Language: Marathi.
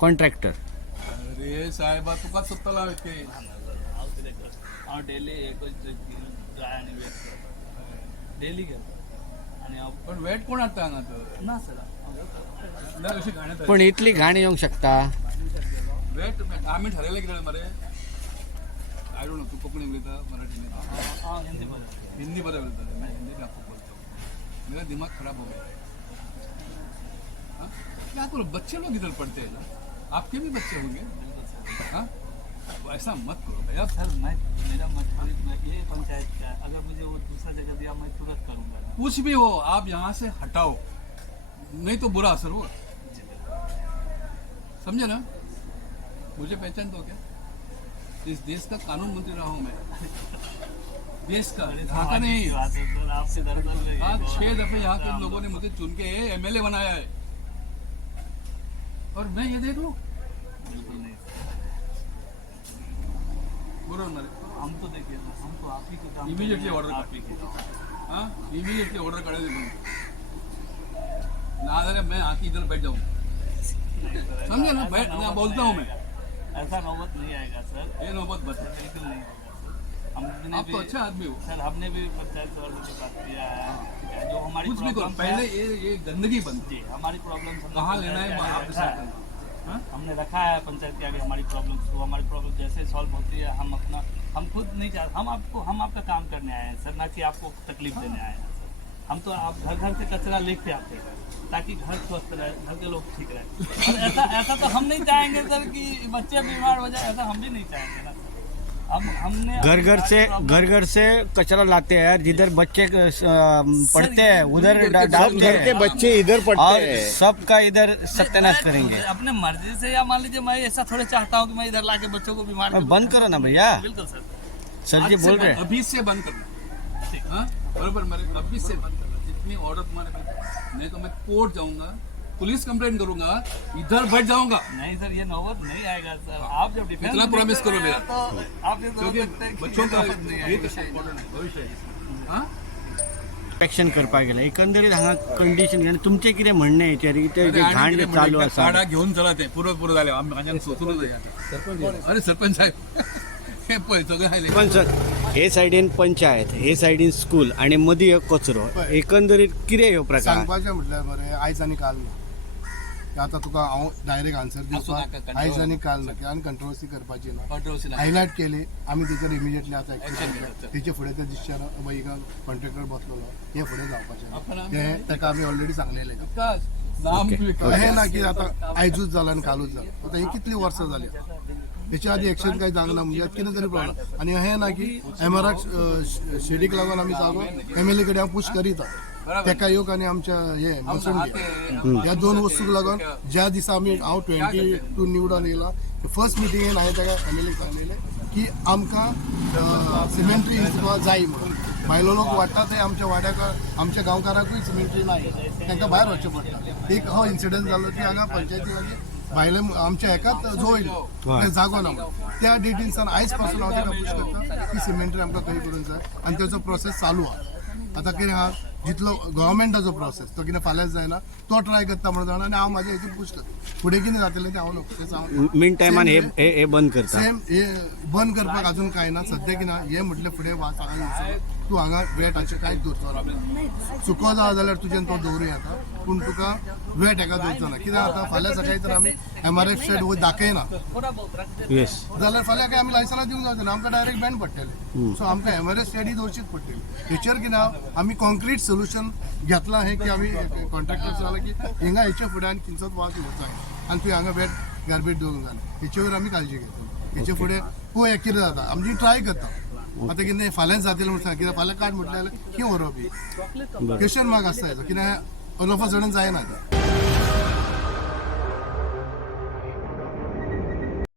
कॉन्ट्रॅक्टर. अरे साहेबा तुका स्वतःला ते हांव डेली एकच ड्राय आणि वेट करता डेली घेता आणि हांव पण वेट कोण हाडटा हांगा तर ना सर ना अशी घाण्यात पण इतली घाण येवंक शकता. वेट आम्ही ठरयलें कितें मरे आय डोंट नो तू कोंकणी उलयता मराठी हांव हिंदी बरें हिंदी बरें उलयता मैं हिंदी आपको बोलता हूँ मेरा दिमाग खराब हो गया हाँ? क्या करो बच्चे लोग इधर पढ़ते हैं ना आपके भी बच्चे होंगे हाँ ऐसा मत करो भैया सर मेरा मत ये पंचायत का है अगर मुझे वो दूसरा जगह दिया मैं तुरंत करूँगा कुछ भी हो आप यहाँ से हटाओ नहीं तो बुरा असर होगा समझे ना मुझे पहचान दो क्या इस देश का कानून मंत्री रहा हूँ मैं देश का यहाँ का नहीं सर आपसे दरअसल आज 6 दफे यहाँ के लोगों ने मुझे चुन के एमएलए बनाया है और मैं ये दे दूँ बिल्कुल नहीं बोलो ना हम तो देखिए हम तो आप ही को काम Immediately order आप ही के हाँ इमीडिएटली ऑर्डर करा दे ना अगर मैं आके इधर बैठ जाऊँ समझे ना बैठ मैं बोलता हूँ मैं ऐसा नौबत नहीं आएगा सर ये नौबत बता बिल्कुल नहीं होगा सर हमने आप तो अच्छा आदमी हो सर हमने भी पंचायत सदस्य से बात किया है ठीक है, जो हमारी कुछ भी करो प्रॉब्लम पहले ये गंदगी बंद जी हमारी प्रॉब्लम कहाँ लेना है आप डिसाइड करना हाँ? हमने रखा है पंचायत के आगे हमारी प्रॉब्लम तो हमारी प्रॉब्लम जैसे सॉल्व होती है हम अपना हम खुद नहीं चाहते हम आपका काम करने आए हैं सर ना कि आपको तकलीफ देने आए हैं सर हम तो आप घर घर से कचरा लेके आते हैं ताकि घर स्वस्थ रहे घर के लोग ठीक रहे और ऐसा तो हम नहीं चाहेंगे सर कि बच्चे बीमार हो जाए ऐसा हम भी नहीं चाहेंगे ना हमने घर घर से कचरा लाते हैं यार. जिधर बच्चे पढ़ते हैं उधर डालते घर के हैं बच्चे इधर पढ़ते और हैं. सबका इधर सत्यानाश करेंगे. अपने मर्जी से या मान लीजिए मैं ऐसा थोड़े चाहता हूँ कि मैं इधर लाके बच्चों को बीमार अब बंद करो ना भैया. बिल्कुल सर सर जी आज से बोल रहे हैं. अभी से बंद करना हाँ बराबर मेरे अभी से बंद करना जितनी ऑर्डर तुम्हारे पे नहीं तो मैं कोर्ट जाऊंगा पुलिस कंप्लेंट करूंगा इधर बैठ जाऊंगा नहीं सर ये नौबत नहीं आएगा सर आप जब डिफेंस इतना प्रॉमिस करो मेरा तो आप ये सोच क्योंकि सकते हैं कि बच्चों का नौबत नहीं ये आएगी. तो इम्पोर्टंट है भविष्य है हाँ इन्स्पेक्शन करपाक गेले एकंदरीत हांगा कंडिशन आणि तुमचे कितें म्हणणें हेचेर इथे जे घाण चालू आसा गाडा घेऊन चला ते पुरो झाले माझ्यान सोचूनच आहे आता. अरे सरपंच साहेब हे पळय सगळं आयले पण सर हे सायडीन पंचायत हे सायडीन स्कूल आणि मदीं एक कचरो एकंदरीत कितें ह्यो प्रकार. सांगपाचें म्हटल्यार मरे आयज आनी काल ना आतां तुका हांव डायरेक्ट आन्सर दिवपाक आयज आनी काल ना कित्याक कंट्रोवर्सी करपाची ना कंट्रोवर्सी हायलायट केली आमी तेचेर इमिजिएटली आतां एक्शन घेतला तेचे फुडें ते डिस्चार्ज बाई कॉन्ट्रॅक्टर बसलेलो हे फुडें जावपाचें ना हें ताका आमी ऑलरेडी सांगलेलें नाम हें ना की आतां आयजूच जाला आनी कालूच जाला आतां ही कितलीं वर्सां जालीं हेच्या आदी एक्शन कांय जावंक ना म्हणजे कितें तरी प्रॉब्लम आनी हें ना की एमआरआक शेडीक लागून आमी सारको एमएलए कडेन हांव पुश करीता तेका येवक आनी आमच्या हे मसुंडी ह्या दोन वस्तूक लागून ज्या दिसा आमी हांव 22 निवडून येयला फर्स्ट मिटिंगेन हांवें ताका एमएलए सांगलेलें की आमकां सिमेंट्री इंस्टॉल जाय म्हणून भायलो लोक वाडटा ते आमच्या वाड्याक आमच्या गांवकारांकूय सिमेंट्री ना तांकां भायर वचचें पडटा एक हो इन्सिडंट जालो की हांगा पंचायती मागीर भायले आमच्या एकाच जो येयलो जागो ना म्हणून त्या डेटीनसान आयज पासून हांव ताका पुश करता की सिमेंट्री आमकां खंय करून जाय आनी तेचो प्रोसेस चालू आहा आतां कितें आहा जितलो गव्हर्मेंटाचो प्रोसेस तो कितें फाल्यांच जायना तो ट्राय करता म्हणून जाणा आनी हांव म्हाज्या हेतून पुश करता फुडें कितें जातलें तें हांव लोक मिन टायमान हे बंद करता. सेम हे बंद करपाक अजून कांय ना सद्या कितें हे म्हटलें फुडें वास हांगा तूं हांगा वेटाचें कांयच दवरचो ना सुको जा जाल्यार तुजें तो दवरूं येता पूण तुका वेट हेका दवरचो ना कित्याक आतां फाल्यां सकाळीं तर आमी एमआरएफ शेड दाखयना येस जाल्यार फाल्यां काय आमी लायसन्स दिवंक जावचें ना आमकां डायरेक्ट बॅन पडटलें सो आमकां एमआरएफ शेडी दवरचीच पडटली हेचेर कितें आमी कॉन्क्रीट सोल्युशन घेतलां हें की आमी कॉन्ट्रॅक्टर जाला की हिंगा हेचे फुडें आनी खंयचोच वास येवचो जाय आनी तुवें हांगा वेट गार्बेज दवरूंक जाय हेचे वयर आमी काळजी घेता हेचे फुडें पळय कितें जाता आमी ट्राय करता आतां कितें फाल्यां जातलें म्हूण सांग कित्याक फाल्यां काड म्हटलें जाल्यार खंय व्हरप ही क्वेश्चन मार्क आसता हेचो कित्याक ऑल ऑफ अ सडन जायना